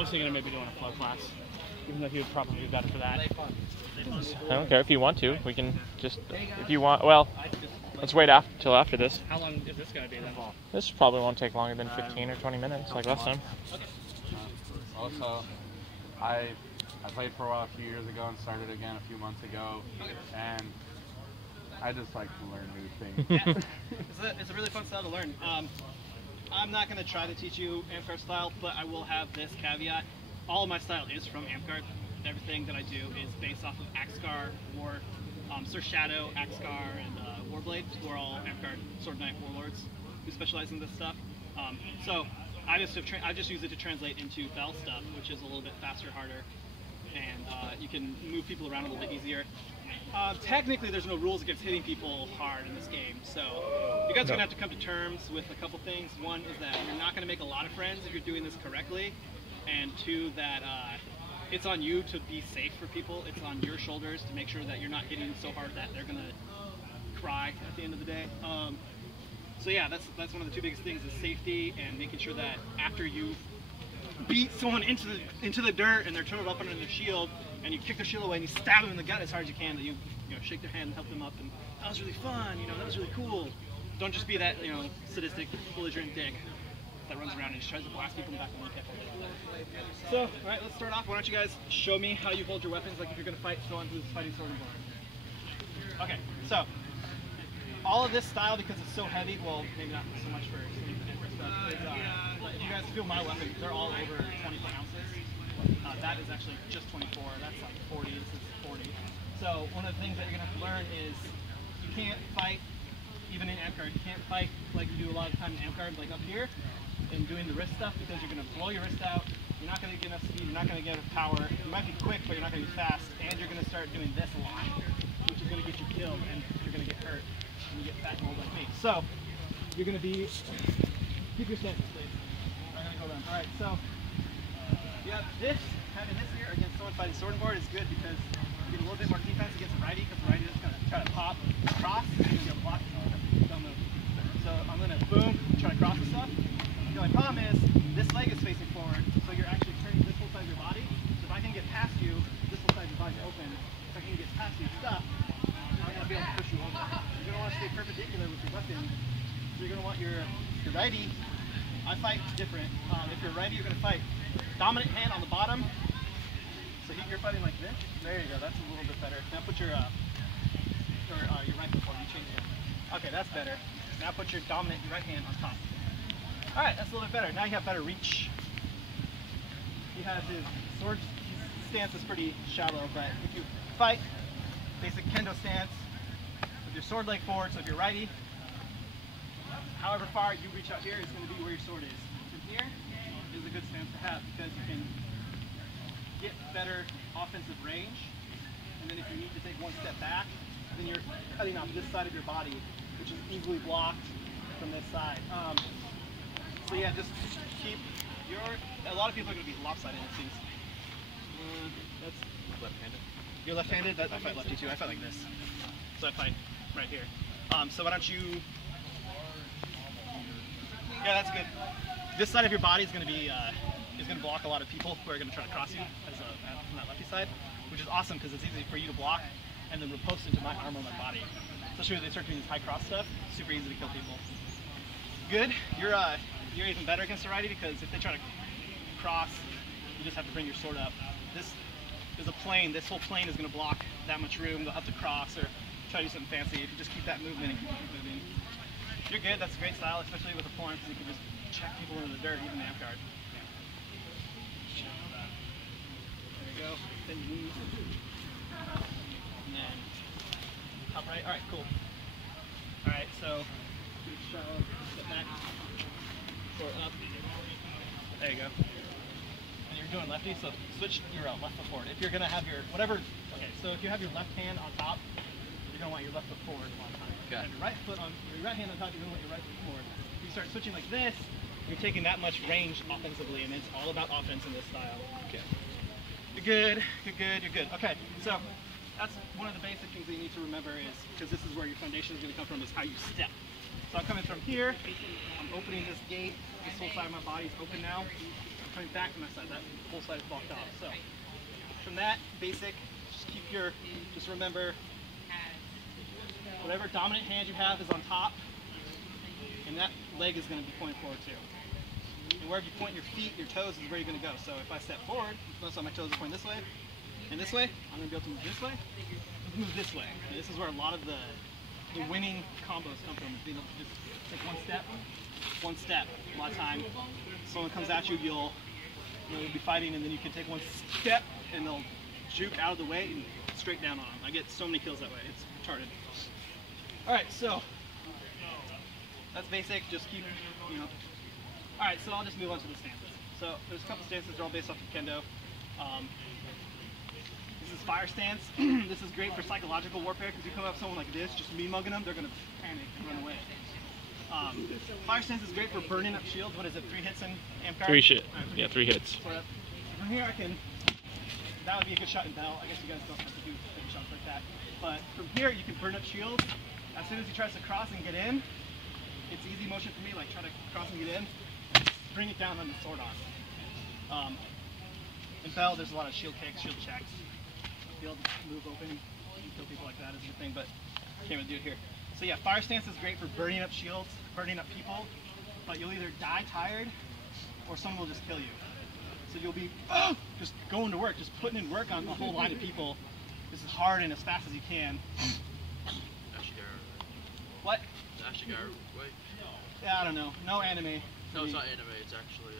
mostly going to maybe doing a flow class, even though he would probably be better for that. I don't care if you want to. We can just, if you want, well, let's wait till after this. How long is this going to be then? This probably won't take longer than 15 or 20 minutes, like last time. Also, I played for a while a few years ago and started again a few months ago, and I just like to learn new things. Yeah. It's a really fun style to learn. I'm not going to try to teach you Amtgard style, but I will have this caveat. All of my style is from Amtgard. Everything that I do is based off of Axgar, Sir Shadow, Axgar, and Warblade, who are all Amtgard Sword Knight warlords who specialize in this stuff. So I just use it to translate into Fel stuff, which is a little bit faster, harder, and you can move people around a little bit easier. Technically, there's no rules against hitting people hard in this game, so you guys are going to have to come to terms with a couple things. One is that you're not going to make a lot of friends if you're doing this correctly, and two, that it's on you to be safe for people. It's on your shoulders to make sure that you're not hitting so hard that they're going to cry at the end of the day. So yeah, that's one of the two biggest things is safety and making sure that after you beat someone into the dirt and they're turned up under their shield, and you kick their shield away and you stab them in the gut as hard as you can, that you shake their hand and help them up, and that was really fun, that was really cool. Don't just be that sadistic, belligerent dick that runs around and just tries to blast people in the back of the kneecap. So, all right, let's start off. Why don't you guys show me how you hold your weapons, like if you're going to fight someone who's fighting sword and board. Okay, so all of this style, because it's so heavy, well, maybe not so much for stuff, but if you guys feel my weapons, they're all over 24 ounces. That is actually just 24. That's like 40. This is 40. So one of the things that you're going to have to learn is you can't fight, even in Amtgard, you can't fight like you do a lot of the time in Amtgard, like up here, and doing the wrist stuff, because you're going to blow your wrist out. You're not going to get enough speed. You're not going to get enough power. You might be quick, but you're not going to be fast. And you're going to start doing this a lot, which is going to get you killed, and you're going to get hurt, and you get fat and old like me. So you're going to be, keep your stance, please. I'm going to go down. All right, so yeah, having this here against someone fighting sword and board is good because you get a little bit more defense against the righty, because the righty is going to try to pop across and you'll be able to block it. Don't move. So I'm going to boom, try to cross the stuff. The only problem is this leg is facing forward, so you're actually turning this whole side of your body. So if I can get past you, this whole side of your body is open. If I can get past your stuff, I'm going to be able to push you over. You're going to want to stay perpendicular with your weapon. So you're going to want your righty. I fight different. If you're righty, you're going to fight dominant hand on the bottom. So you're fighting like this. There you go. That's a little bit better. Now put your right foot forward. You change it. Okay, that's better. Now put your dominant right hand on top. All right, that's a little bit better. Now you have better reach. He has his sword stance is pretty shallow, but if you fight basic kendo stance with your sword leg forward, so if you're righty, however far you reach out here is going to be where your sword is. From here is a good stance to have because you can get better offensive range, and then if you need to take one step back, then you're cutting off this side of your body, which is easily blocked from this side. So yeah, just keep a lot of people are going to be lopsided, it seems. That's left-handed. You're left-handed? I fight lefty too. I fight like this. So I fight right here. So why don't you... Yeah, that's good. This side of your body is going to block a lot of people who are going to try to cross you from that lefty side, which is awesome because it's easy for you to block and then riposte into my arm or my body. Especially when they start doing this high cross stuff, super easy to kill people. Good. You're even better against the righty because if they try to cross, you just have to bring your sword up. This is a plane. This whole plane is going to block that much room. They'll have to cross or try to do something fancy. If you just keep that movement and keep moving, you're good. That's a great style, especially with a form, because you can just check people into the dirt, even the Amtgard. There you go. Then you move. And then top right. All right, cool. All right, so step back, sword up. There you go. And you're doing lefty, so switch your left foot forward. If you're gonna have your whatever. Okay, so if you have your left hand on top, you're gonna want your left foot forward one time. Okay. Your right foot on your right hand on top, you're gonna want your right foot forward. If you start switching like this, you're taking that much range offensively, and it's all about offense in this style. Okay. You're good. You're good. You're good. Okay, so that's one of the basic things that you need to remember is, because this is where your foundation is going to come from, is how you step. So I'm coming from here, I'm opening this gate, this whole side of my body is open now. coming back to my side. That whole side is blocked off. So from that basic, just remember whatever dominant hand you have is on top, and that leg is going to be pointing forward too. And wherever you point your feet, your toes is where you're going to go. So if I step forward, notice how my toes are pointing this way and this way, I'm going to be able to move this way, move this way. And this is where a lot of the winning combos come from, is being able to just take one step. A lot of time, someone comes at you, you'll be fighting, and then you can take one step, and they'll juke out of the way and straight down on them. I get so many kills that way. It's retarded. All right, so that's basic. Just keep, All right, so I'll just move on to the stances. So there's a couple stances. They're all based off of kendo. This is fire stance. This is great for psychological warfare because you come up with someone like this, just me-mugging them, they're going to panic and run away. Fire stance is great for burning up shields. What is it, 3 hits in Amtgard? 3 hits. Yeah, 3 hits. So from here that would be a good shot in Bell. I guess you guys don't have to do big shots like that. But from here you can burn up shields. As soon as he tries to cross and get in, it's easy motion for me, like try to cross and get in, bring it down on the sword arm. In Bell there's a lot of shield kicks, shield checks. Be able to move open, you kill people like that is a good thing, but I can't really do it here. So yeah, fire stance is great for burning up shields, burning up people, but you'll either die tired or someone will just kill you. So you'll be just going to work, just putting in work on a whole line of people. This is hard and as fast as you can. What? Ashigaru, wait. Yeah, I don't know. No anime. No, it's not anime, it's actually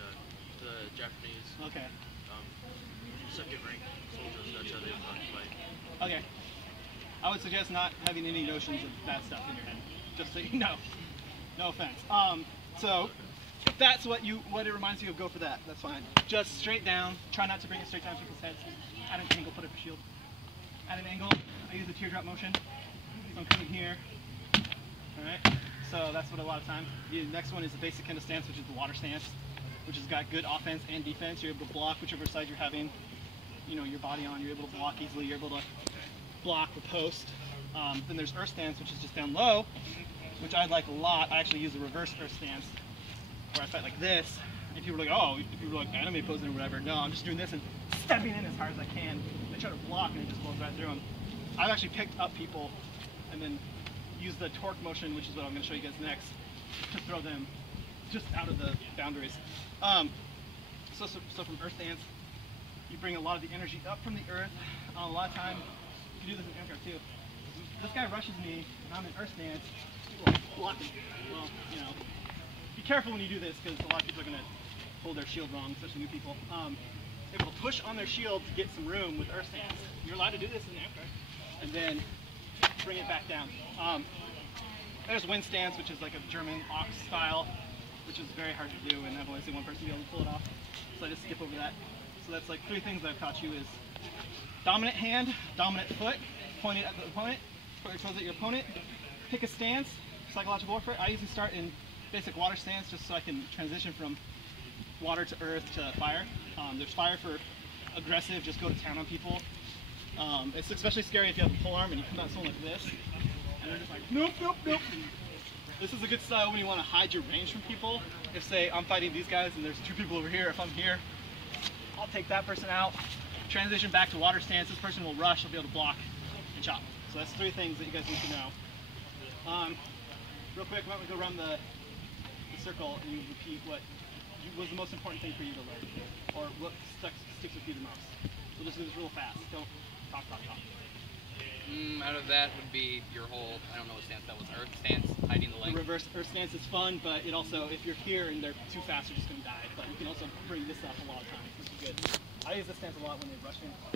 the Japanese Okay. second rank soldiers, that's how they fight. Okay. I would suggest not having any notions of bad stuff in your head. Just so you know. No offense. So if that's what it reminds you of, go for that. That's fine. Just straight down. Try not to bring it straight down people's heads. At an angle, put up your shield. At an angle, I use the teardrop motion. So I'm coming here. Alright. So that's what a lot of times. The next one is the basic kendo stance, which is the water stance, which has got good offense and defense. You're able to block whichever side you're having your body on. You're able to block easily. You're able to block the post. Then there's earth stance, which is just down low, which I like a lot. I actually use the reverse earth stance, where I fight like this. And people are like, oh, people are like anime posing or whatever. No, I'm just doing this and stepping in as hard as I can. They try to block and it just blows right through them. I've actually picked up people and then use the torque motion, which is what I'm going to show you guys next, to throw them just out of the boundaries. So from earth stance, you bring a lot of the energy up from the earth. A lot of time, you do this in Amtgard too. This guy rushes me, and I'm in earth stance. People are blocking. Well, be careful when you do this because a lot of people are going to hold their shield wrong, especially new people. They will push on their shield to get some room with earth stance. You're allowed to do this in Amtgard, and then bring it back down. There's wind stance, which is like a German ox style, which is very hard to do, and I've only seen one person be able to pull it off. So I just skip over that. So that's like 3 things that I've taught you is dominant hand, dominant foot, pointed at the opponent, put your toes at your opponent, pick a stance, psychological warfare. I usually start in basic water stance just so I can transition from water to earth to fire. There's fire for aggressive, just go to town on people. It's especially scary if you have a pole arm and you come out someone like this, and they're just like, nope, nope, nope. This is a good style when you want to hide your range from people. If, say, I'm fighting these guys and there's 2 people over here, if I'm here, I'll take that person out, transition back to water stance. This person will rush, I'll be able to block and chop. So that's 3 things that you guys need to know. Real quick, why don't we go around the circle and you repeat what was the most important thing for you to learn, or what sticks with you the most. We'll just do this real fast. Don't talk. Out of that would be your whole, I don't know what stance that was, earth stance, hiding the leg. The reverse earth stance is fun, but it also, if you're here and they're too fast, you're just going to die. But you can also bring this up a lot of times. This is good. I use this stance a lot when they rush in.